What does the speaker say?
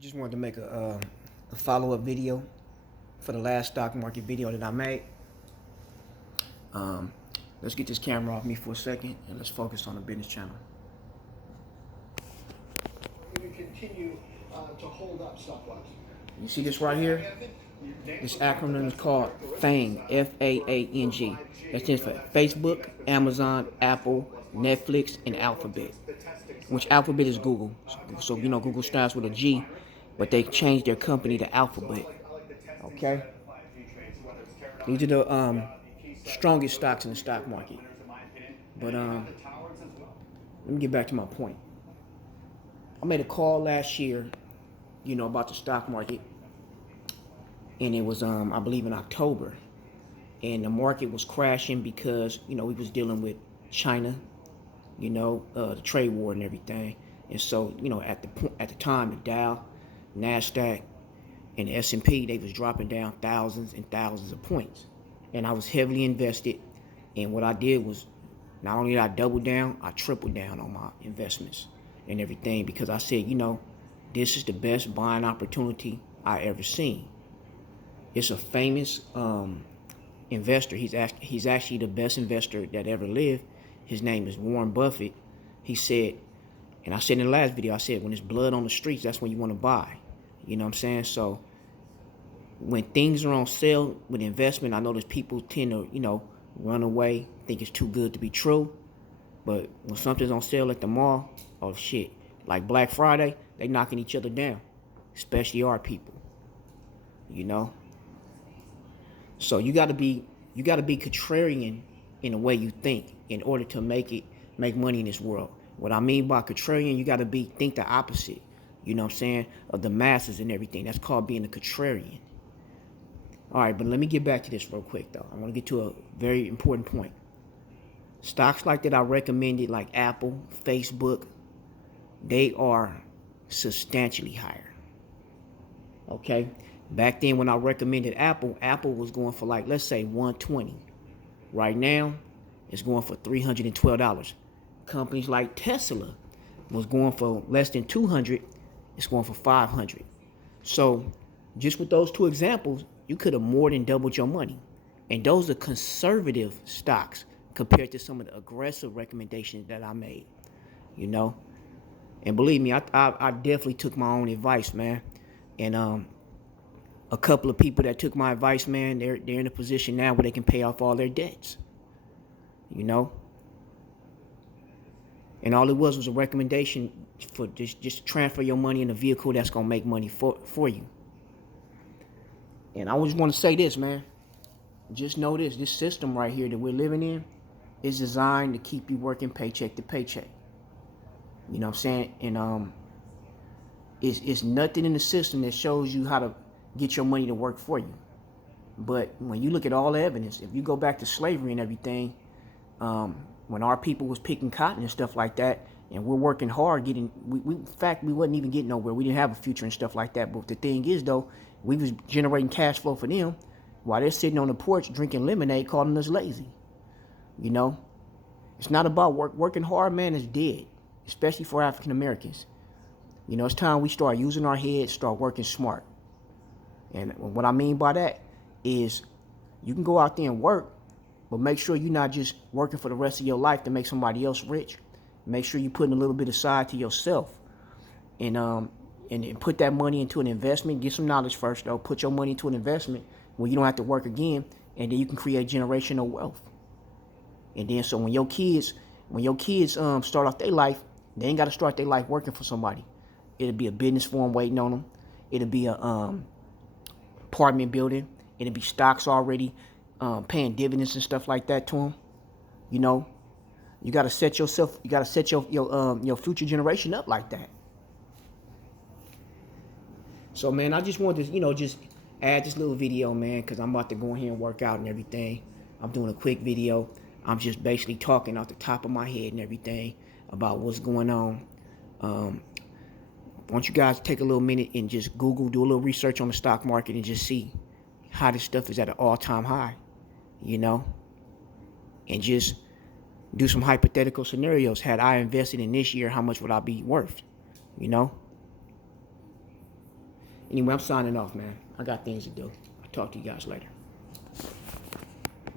Just wanted to make a follow-up video for the last stock market video that I made. Um, let's get this camera off me for a second and let's focus on the business channel. Going to continue to hold up stop loss. You see this right here? This acronym is called FANG, F-A-A-N-G. That stands for Facebook, Amazon, Apple, Netflix, and Alphabet. Which Alphabet is Google. So you know Google starts with a G, but they changed their company to Alphabet. Okay? These are the strongest stocks in the stock market. But let me get back to my point. I made a call last year, about the stock market, and it was I believe in October, and the market was crashing because we was dealing with China, the trade war and everything, and so at the time the Dow, Nasdaq, and the S&P, they was dropping down thousands and thousands of points, and I was heavily invested, and what I did was not only did I double down, I tripled down on my investments and everything because I said, this is the best buying opportunity I ever seen. It's a famous investor. He's actually the best investor that ever lived. His name is Warren Buffett. He said, and I said in the last video, I said when there's blood on the streets, that's when you want to buy. You know what I'm saying? So when things are on sale with investment, I know there's people tend to, run away, think it's too good to be true. But when something's on sale at the mall, oh shit, like Black Friday, they knocking each other down, especially our people. So you gotta be contrarian in the way you think in order to make money in this world. What I mean by contrarian, you gotta think the opposite, of the masses and everything. That's called being a contrarian. All right, but let me get back to this real quick though. I want to get to a very important point. Stocks like that I recommended, like Apple, Facebook, they are substantially higher. Okay? Back then when I recommended Apple was going for like, let's say $120. Right now, it's going for $312. Companies like Tesla was going for less than $200. It's going for $500. So just with those two examples, you could have more than doubled your money. And those are conservative stocks compared to some of the aggressive recommendations that I made, And believe me, I definitely took my own advice, man. And a couple of people that took my advice, man, they're in a position now where they can pay off all their debts, And all it was a recommendation for just transfer your money in a vehicle that's gonna make money for you. And I just want to say this, man. Just know this system right here that we're living in is designed to keep you working paycheck to paycheck. You know what I'm saying? And it's nothing in the system that shows you how to get your money to work for you. But when you look at all the evidence, if you go back to slavery and everything, when our people was picking cotton and stuff like that, and we're working hard in fact, we wasn't even getting nowhere. We didn't have a future and stuff like that. But the thing is, though, we was generating cash flow for them while they're sitting on the porch drinking lemonade, calling us lazy. It's not about working hard, man. Is dead, especially for African Americans. It's time we start using our heads, start working smart. And what I mean by that is you can go out there and work, but make sure you're not just working for the rest of your life to make somebody else rich. Make sure you're putting a little bit aside to yourself. And put that money into an investment. Get some knowledge first, though. Put your money into an investment where you don't have to work again, and then you can create generational wealth. And then so when your kids start off their life, they ain't got to start their life working for somebody. It'll be a business for them waiting on them. It'll be a apartment building. It'll be stocks already paying dividends and stuff like that to them. You got to set yourself. You got to set your future generation up like that. So, man, I just wanted to, just add this little video, man, because I'm about to go in here and work out and everything. I'm doing a quick video. I'm just basically talking off the top of my head and everything about what's going on. I want you guys to take a little minute and just Google, do a little research on the stock market and just see how this stuff is at an all-time high, and just do some hypothetical scenarios. Had I invested in this year, how much would I be worth, Anyway, I'm signing off, man. I got things to do. I'll talk to you guys later.